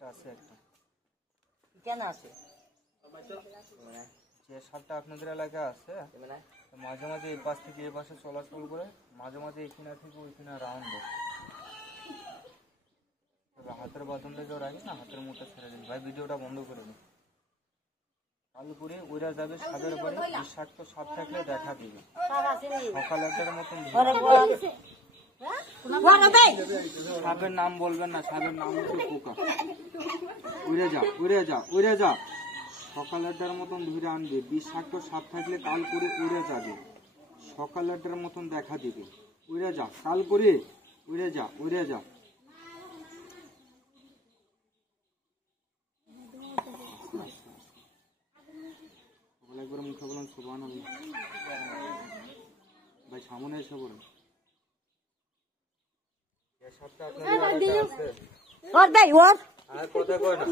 আছে একটা কেন আছে যে সাপটা আপনাদের এলাকায় আছে মাঝে মাঝে এই পাশ থেকে এই পাশে চলাচল করে, মাঝে মাঝে এখানে থেকে ওইখানে রাউন্ড দেয়। হাতের বাঁধনটা কেউ রাখি না, হাতের মুখটা ছেড়ে দিন ভাই, ভিডিওটা বন্ধ করে দিন। কাল করে ওইরা যাবে সাপের বাড়ি, বিষাক্ত সাপ থাকলে দেখা দিবে। সকাল 1টার মতন সাপের নাম বলবেন না, সাপের নাম হচ্ছে পোকা। উড়ে যা উড়ে যা উড়ে যা, সকাল 1টার মতন ধরে আনবে। বিষাক্ত সাপ থাকলে কাল করে উড়ে যাবে, সকাল 1টার মতন দেখা দিবে। উড়ে যা কাল করে উড়ে যা উড়ে যা। একবার মুখে বলেন সুবহানাল্লাহ। ভাই সামনে এসে বলুন সাপটা আপনাদের আছে আর কথা কয় না।